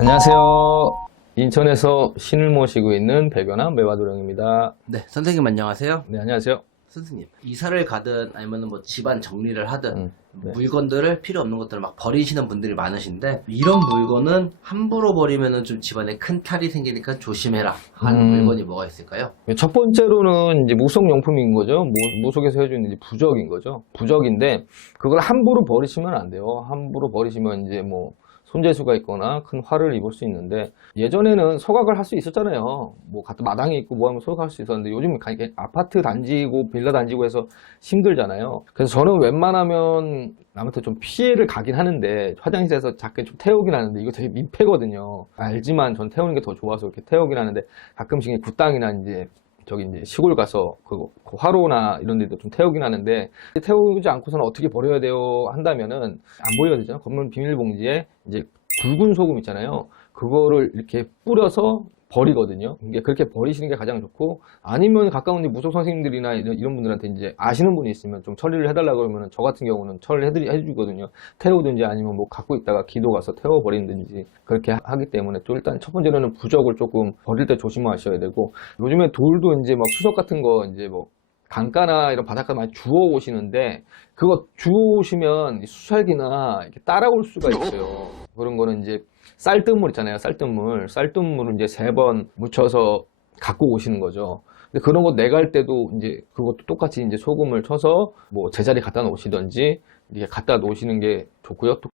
안녕하세요. 인천에서 신을 모시고 있는 백연암 매화도령입니다. 네, 선생님 안녕하세요. 네, 안녕하세요. 선생님, 이사를 가든 아니면 뭐 집안 정리를 하든 네. 물건들을 필요 없는 것들을 막 버리시는 분들이 많으신데 이런 물건은 함부로 버리면은 좀 집안에 큰 탈이 생기니까 조심해라 하는 물건이 뭐가 있을까요? 첫 번째로는 이제 무속용품인 거죠. 무속에서 해주는 이제 부적인 거죠. 부적인데 그걸 함부로 버리시면 안 돼요. 함부로 버리시면 이제 뭐 손재수가 있거나 큰 화를 입을 수 있는데, 예전에는 소각을 할 수 있었잖아요. 뭐 같은 마당에 있고 뭐 하면 소각할 수 있었는데 요즘은 아파트 단지고 빌라 단지고 해서 힘들잖아요. 그래서 저는 웬만하면 남한테 좀 피해를 가긴 하는데, 화장실에서 작게 좀 태우긴 하는데 이거 되게 민폐거든요. 알지만 전 태우는 게 더 좋아서 이렇게 태우긴 하는데, 가끔씩 굿땅이나 이제 저기 이제 시골 가서 그 화로나 이런 데도 좀 태우긴 하는데, 태우지 않고서는 어떻게 버려야 돼요 한다면은 안 보여야 되잖아요. 검은 비닐봉지에 이제 굵은 소금 있잖아요. 그거를 이렇게 뿌려서 버리거든요. 이게 그렇게 버리시는 게 가장 좋고, 아니면 가까운 무속 선생님들이나 이런 분들한테 이제 아시는 분이 있으면 좀 처리를 해달라 그러면 저 같은 경우는 처리를 해주거든요. 태우든지 아니면 뭐 갖고 있다가 기도 가서 태워버리든지 그렇게 하기 때문에, 또 일단 첫 번째로는 부적을 조금 버릴 때 조심하셔야 되고, 요즘에 돌도 이제 막 수석 같은 거 이제 뭐 강가나 이런 바닷가 많이 주워 오시는데, 그거 주워 오시면 수살기나 이렇게 따라올 수가 있어요. 그런 거는 이제 쌀뜨물 있잖아요. 쌀뜨물을 이제 3번 묻혀서 갖고 오시는 거죠. 근데 그런 거 내갈 때도 이제 그것도 똑같이 이제 소금을 쳐서 뭐 제자리 갖다 놓으시든지 이렇게 갖다 놓으시는 게 좋고요. 또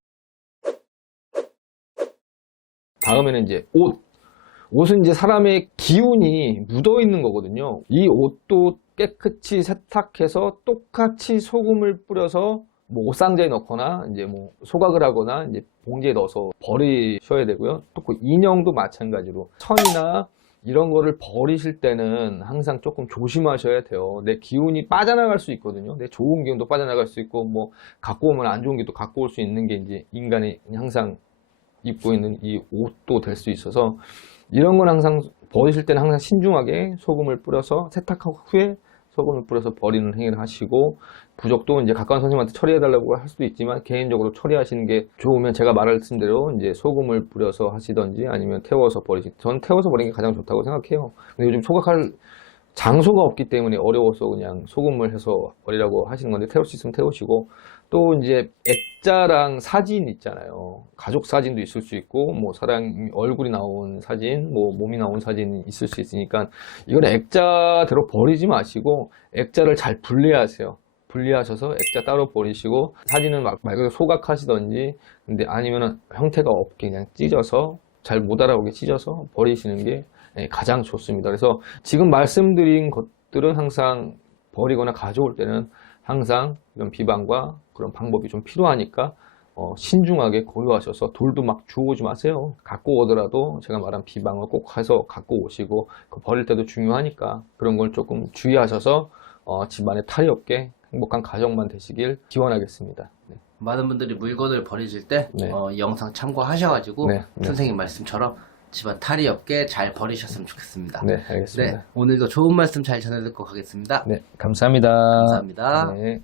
다음에는 이제 옷은 이제 사람의 기운이 묻어 있는 거거든요. 이 옷도 깨끗이 세탁해서 똑같이 소금을 뿌려서 뭐 옷상자에 넣거나 이제 뭐 소각을 하거나 이제 봉지에 넣어서 버리셔야 되고요. 또 그 인형도 마찬가지로 천이나 이런 거를 버리실 때는 항상 조금 조심하셔야 돼요. 내 기운이 빠져나갈 수 있거든요. 내 좋은 기운도 빠져나갈 수 있고, 뭐 갖고 오면 안 좋은 기도 갖고 올 수 있는 게 이제 인간이 항상 입고 있는 이 옷도 될 수 있어서, 이런 건 항상 버리실 때는 항상 신중하게 소금을 뿌려서 세탁한 후에 소금을 뿌려서 버리는 행위를 하시고, 부적도 이제 가까운 선생님한테 처리해달라고 할 수도 있지만 개인적으로 처리하시는 게 좋으면 제가 말씀드린 대로 이제 소금을 뿌려서 하시던지 아니면 태워서 저는 태워서 버리는 게 가장 좋다고 생각해요. 근데 요즘 소각할 장소가 없기 때문에 어려워서 그냥 소금을 해서 버리라고 하시는 건데, 태울 수 있으면 태우시고, 또 이제 액자랑 사진 있잖아요. 가족 사진도 있을 수 있고, 뭐 사람 얼굴이 나온 사진, 뭐 몸이 나온 사진이 있을 수 있으니까 이건 액자대로 버리지 마시고 액자를 잘 분리하세요. 분리하셔서 액자 따로 버리시고, 사진은 말 그대로 소각하시던지, 근데 아니면은 형태가 없게 그냥 찢어서 잘 못 알아보게 찢어서 버리시는 게 가장 좋습니다. 그래서 지금 말씀드린 것들은 항상 버리거나 가져올 때는 항상 이런 비방과 그런 방법이 좀 필요하니까 신중하게 고려하셔서, 돌도 막 주워오지 마세요. 갖고 오더라도 제가 말한 비방을 꼭 해서 갖고 오시고, 버릴 때도 중요하니까 그런 걸 조금 주의하셔서 집안에 탈이 없게 행복한 가정만 되시길 기원하겠습니다. 네. 많은 분들이 물건을 버리실 때 네. 이 영상 참고하셔가지고 네. 선생님 말씀처럼 집안 탈이 없게 잘 버리셨으면 좋겠습니다. 네, 알겠습니다. 네, 오늘도 좋은 말씀 잘 전해듣고 가겠습니다. 네, 감사합니다. 감사합니다. 네.